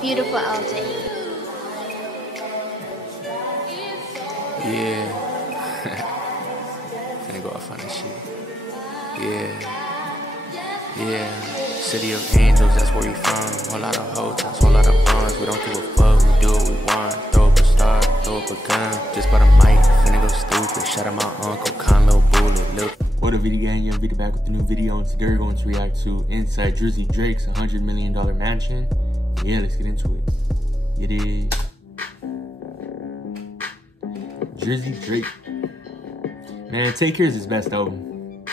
Beautiful LJ. Yeah. Finna go off on this shit. Yeah. City of angels, that's where we from. Whole lot of hotels, whole lot of buns. We don't give a fuck, we do what we want. Throw up a star, throw up a gun. Just bought a mic, finna go stupid. Shout out my uncle, con little bullet, lil. What up, video gang? Young Vita back with a new video, and today we're going to react to Inside Drizzy Drake's $100 million mansion. Yeah, let's get into it. It is Drizzy Drake. Man, Take Care is his best album,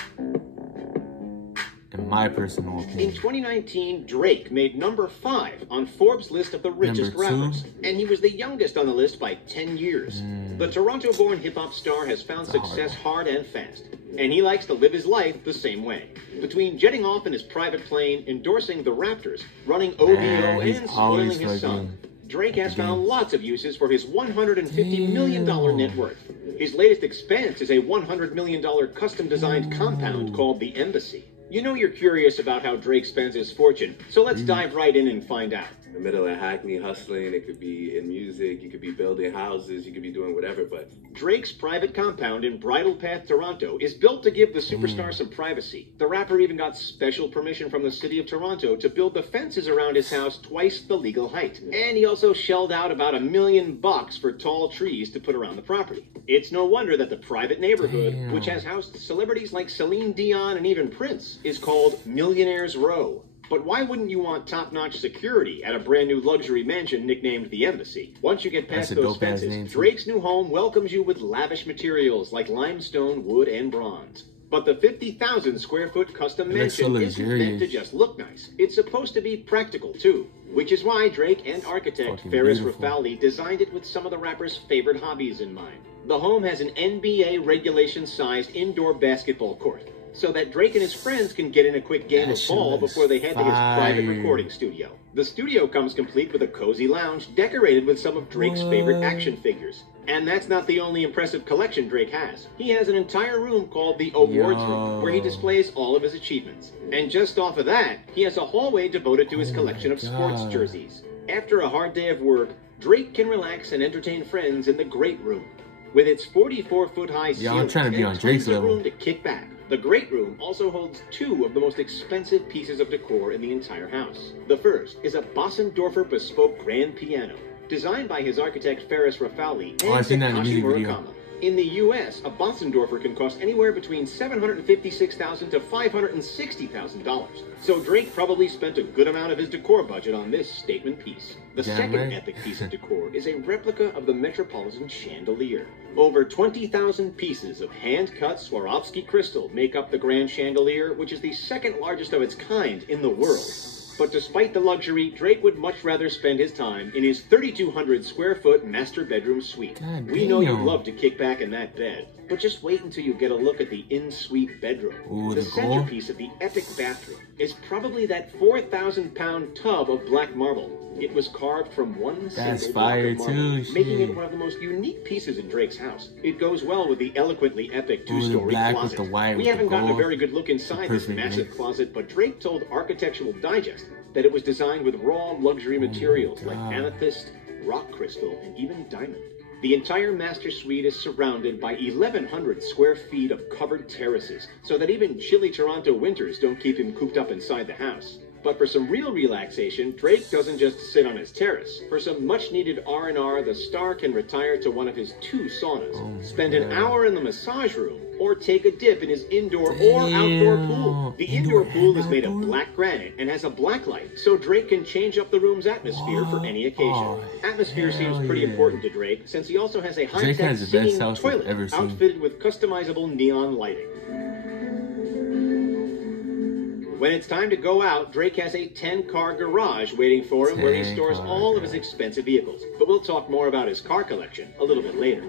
in my personal opinion. In 2019, Drake made number 5 on Forbes' list of the richest rappers, and he was the youngest on the list by 10 years. The Toronto-born hip-hop star has found success hard and fast, and he likes to live his life the same way. Between jetting off in his private plane, endorsing the Raptors, running OVO, and spoiling his son, Drake has found lots of uses for his $150 million net worth. His latest expense is a $100 million custom-designed compound called the Embassy. You know you're curious about how Drake spends his fortune, so let's dive right in and find out. In the middle of Hackney hustling, it could be in music, you could be building houses, you could be doing whatever, but Drake's private compound in Bridle Path, Toronto is built to give the superstar some privacy. The rapper even got special permission from the city of Toronto to build the fences around his house twice the legal height. And he also shelled out about $1 million for tall trees to put around the property. It's no wonder that the private neighborhood, which has housed celebrities like Celine Dion and even Prince, is called Millionaire's Row. But why wouldn't you want top-notch security at a brand new luxury mansion nicknamed the Embassy? Once you get past those fences, Drake's new home welcomes you with lavish materials like limestone, wood, and bronze. But the 50,000 square foot custom mansion isn't meant to just look nice. It's supposed to be practical too, which is why Drake and architect Ferris Rafali designed it with some of the rapper's favorite hobbies in mind. The home has an NBA regulation-sized indoor basketball court, so that Drake and his friends can get in a quick game of ball before they head to his private recording studio. The studio comes complete with a cozy lounge decorated with some of Drake's favorite action figures. And that's not the only impressive collection Drake has. He has an entire room called the Awards Room, where he displays all of his achievements. And just off of that, he has a hallway devoted to his collection of sports jerseys. After a hard day of work, Drake can relax and entertain friends in the Great Room. With its 44-foot-high ceiling, I'm trying to be on Drake's level. Room to kick back. The Great Room also holds 2 of the most expensive pieces of decor in the entire house. The first is a Bossendorfer bespoke grand piano, designed by his architect Ferris Rafali and Takashi Murakami. In the US, a Bossendorfer can cost anywhere between $756,000 to $560,000. So Drake probably spent a good amount of his decor budget on this statement piece. The second epic piece of decor is a replica of the Metropolitan chandelier. Over 20,000 pieces of hand-cut Swarovski crystal make up the grand chandelier, which is the second largest of its kind in the world. But despite the luxury, Drake would much rather spend his time in his 3,200 square foot master bedroom suite. We know you love to kick back in that bed, but just wait until you get a look at the in-suite bedroom. The centerpiece of the epic bathroom is probably that 4,000-pound tub of black marble. It was carved from one single block of marble, making it one of the most unique pieces in Drake's house. It goes well with the eloquently epic 2-story closet. We haven't gotten a very good look inside this massive closet, but Drake told Architectural Digest that it was designed with raw luxury materials like amethyst, rock crystal, and even diamond. The entire master suite is surrounded by 1,100 square feet of covered terraces, so that even chilly Toronto winters don't keep him cooped up inside the house. But for some real relaxation, Drake doesn't just sit on his terrace. For some much-needed R&R, the star can retire to one of his 2 saunas, spend an hour in the massage room, or take a dip in his indoor or outdoor pool. The indoor pool is made of black granite and has a black light, so Drake can change up the room's atmosphere for any occasion. Atmosphere seems pretty important to Drake, since he also has a high-tech singing toilet outfitted with customizable neon lighting. When it's time to go out, Drake has a 10-car garage waiting for him where he stores all of his expensive vehicles. But we'll talk more about his car collection a little bit later.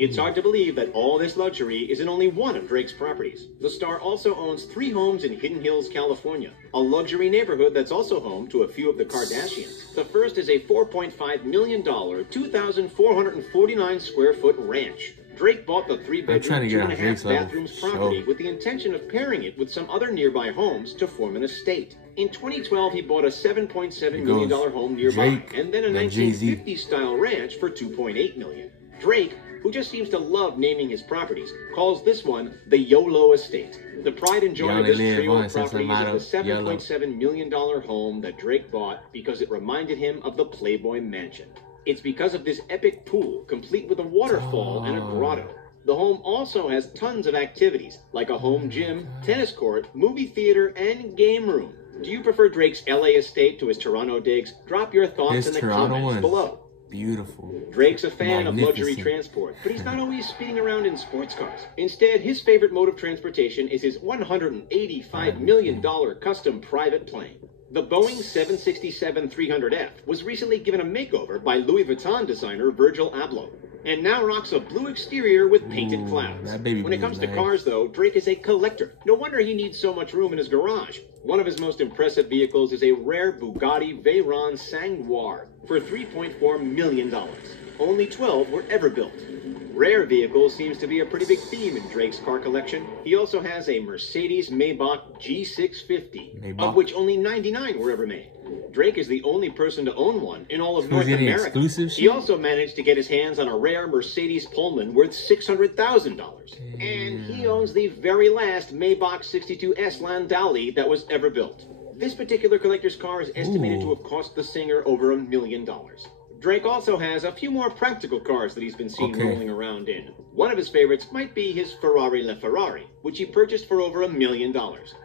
It's hard to believe that all this luxury is in only one of Drake's properties. The star also owns 3 homes in Hidden Hills, California, a luxury neighborhood that's also home to a few of the Kardashians. The first is a $4.5 million, 2,449 square foot ranch. Drake bought the trying to 3-bedroom, get on 2.5 Drake's level. bathrooms property So- with the intention of pairing it with some other nearby homes to form an estate. In 2012, he bought a $7.7 million home nearby, Drake, and then a then Jay-Z. 1950s-style ranch for $2.8 million. Drake, who just seems to love naming his properties, calls this one the YOLO Estate. The pride and joy You of only this live trio of once, that's the properties is the motto, $7.7 million home that Drake bought because it reminded him of the Playboy Mansion. It's because of this epic pool, complete with a waterfall and a grotto. The home also has tons of activities, like a home gym, tennis court, movie theater, and game room. Do you prefer Drake's LA estate to his Toronto digs? Drop your thoughts His in the Toronto comments one's below. beautiful. Drake's a fan of luxury Magnificent. transport, but he's not always speeding around in sports cars. Instead, his favorite mode of transportation is his $185 million custom private plane. The Boeing 767-300F was recently given a makeover by Louis Vuitton designer Virgil Abloh, and now rocks a blue exterior with painted clouds. that baby When it blue comes is to nice. cars, though, Drake is a collector. No wonder he needs so much room in his garage. One of his most impressive vehicles is a rare Bugatti Veyron Sanguar for $3.4 million. Only 12 were ever built. Rare vehicles seems to be a pretty big theme in Drake's car collection. He also has a Mercedes Maybach G650, Maybach. of which only 99 were ever made. Drake is the only person to own one in all of Who's North getting America. exclusive He shit? also managed to get his hands on a rare Mercedes Pullman worth $600,000. And he owns the very last Maybach 62S Landaulet that was ever built. This particular collector's car is estimated to have cost the singer over $1 million. Drake also has a few more practical cars that he's been seen Okay. rolling around in. One of his favorites might be his Ferrari LaFerrari, which he purchased for over $1 million.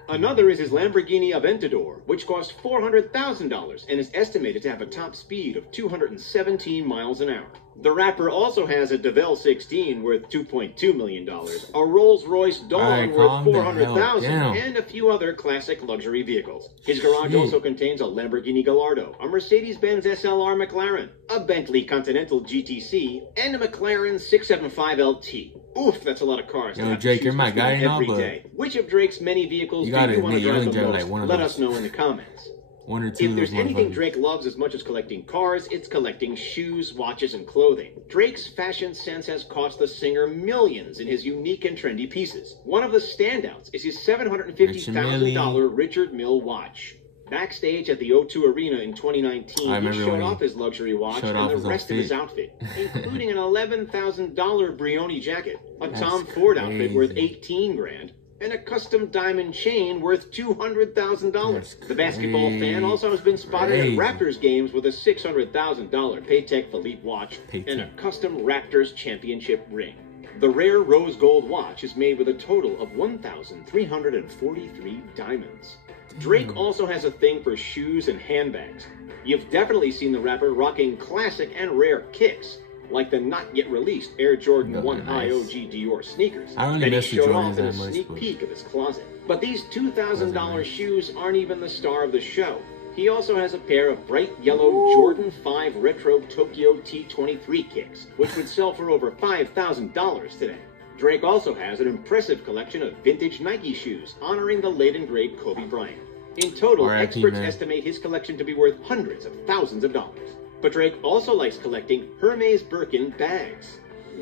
Another is his Lamborghini Aventador, which cost $400,000 and is estimated to have a top speed of 217 miles an hour. The rapper also has a DeVille 16 worth $2.2 million, a Rolls-Royce Dawn Alright, worth calm the hell $400,000, down. and a few other classic luxury vehicles. His garage Shit. also contains a Lamborghini Gallardo, a Mercedes-Benz SLR McLaren, a Bentley Continental GTC, and a McLaren 675 LT. Oof, that's a lot of cars. to Yo, have to Drake, choose you're my between guy and all, every but day. Which of Drake's many vehicles you do gotta you want to admit, you drive only the drive most? like one of Let those. us know in the comments. One or two If of there's those anything motherfuckers. Drake loves as much as collecting cars, it's collecting shoes, watches, and clothing. Drake's fashion sense has cost the singer millions in his unique and trendy pieces. One of the standouts is his $750,000 Richard Mille watch. Backstage at the O2 Arena in 2019, I he remember showed when he off his luxury watch showed and off the his rest of his outfit. outfit, including an $11,000 Brioni jacket, a That's Tom Ford outfit worth crazy. $18 grand, and a custom diamond chain worth $200,000. That's The basketball fan also has been spotted crazy. at Raptors games with a $600,000 Patek Philippe watch Patek. and a custom Raptors championship ring. The rare rose gold watch is made with a total of 1,343 diamonds. Drake also has a thing for shoes and handbags. You've definitely seen the rapper rocking classic and rare kicks, like the not yet released Air Jordan Those 1 are nice. IOG Dior sneakers I don't that he really mess with showed Jordans off in a that much, sneak but- peek of his closet. But these $2,000 nice. shoes aren't even the star of the show. He also has a pair of bright yellow Jordan 5 Retro Tokyo T23 kicks, which would sell for over $5,000 today. Drake also has an impressive collection of vintage Nike shoes honoring the late and great Kobe Bryant. In total, R.I.P., experts man. estimate his collection to be worth hundreds of thousands of dollars. But Drake also likes collecting Hermes Birkin bags.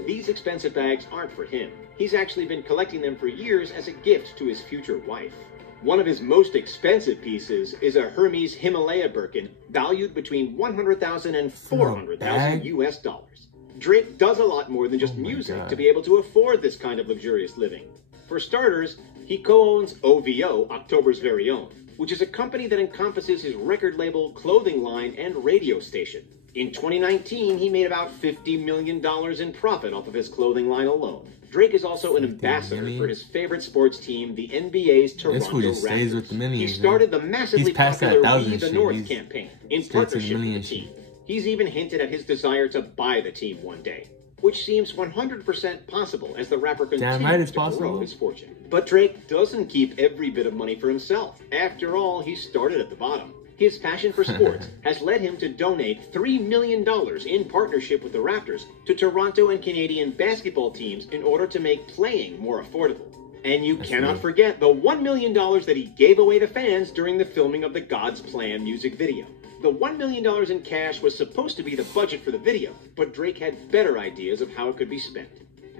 These expensive bags aren't for him. He's actually been collecting them for years as a gift to his future wife. One of his most expensive pieces is a Hermes Himalaya Birkin, valued between $100,000 and $400,000 bag? US dollars. Drake does a lot more than just Oh my music God. to be able to afford this kind of luxurious living. For starters, he co-owns OVO, October's Very Own, which is a company that encompasses his record label, clothing line, and radio station. In 2019, he made about $50 million in profit off of his clothing line alone. Drake is also an 50 ambassador million? for his favorite sports team, the NBA's Toronto This fool just Raptors. stays with the millions, He started the massively He's past that popular 1,000 We the shit. North He's campaign in straight to the partnership with the million team. shit. He's even hinted at his desire to buy the team one day, which seems 100% possible as the rapper continues Damn right it's to grow possible. his fortune. But Drake doesn't keep every bit of money for himself. After all, he started at the bottom. His passion for sports has led him to donate $3 million in partnership with the Raptors to Toronto and Canadian basketball teams in order to make playing more affordable. And you cannot right. forget the $1 million that he gave away to fans during the filming of the God's Plan music video. The $1 million in cash was supposed to be the budget for the video, but Drake had better ideas of how it could be spent.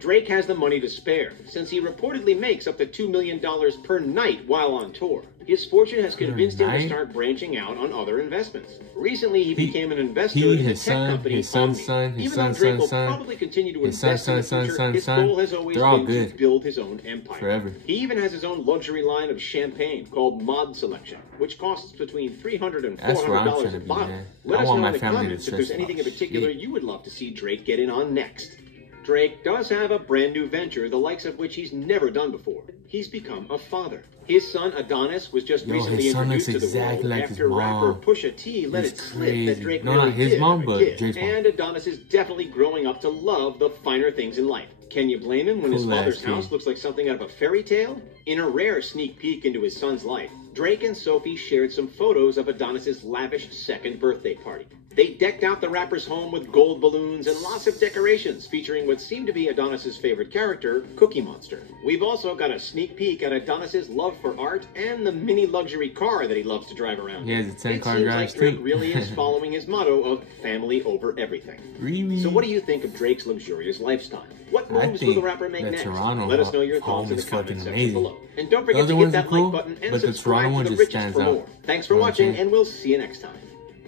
Drake has the money to spare, since he reportedly makes up to $2 million per night while on tour. His fortune has convinced him to start branching out on other investments. Recently, he became an investor in the tech company Omni. Even though Drake will probably continue to invest in the future, his goal has always been to build his own empire. Forever. He even has his own luxury line of champagne called Mod Selection, which costs between $300 and $400 a bottle. Let us know in the comments if there's anything in particular you would love to see Drake get in on next. Drake does have a brand new venture, the likes of which he's never done before. He's become a father. His son Adonis was just recently introduced to the world after rapper Pusha T let it slip that Drake really did have a kid. And Adonis is definitely growing up to love the finer things in life. Can you blame him when his father's house looks like something out of a fairy tale? In a rare sneak peek into his son's life, Drake and Sophie shared some photos of Adonis's lavish second birthday party. They decked out the rapper's home with gold balloons and lots of decorations featuring what seemed to be Adonis's favorite character, Cookie Monster. We've also got a sneak peek at Adonis's love for art and the mini luxury car that he loves to drive around. He has a 10-car garage like Drake really is following his motto of family over everything. Really? So what do you think of Drake's luxurious lifestyle? What moves will the rapper make next? Let us know your thoughts in the comment section below. And don't forget to hit that like button and subscribe to The Richest for more. Thanks for watching, and we'll see you next time.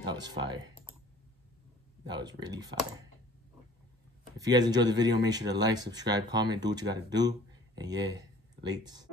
That was fire. That was really fire. If you guys enjoyed the video, make sure to like, subscribe, comment, do what you gotta do. And yeah, lates.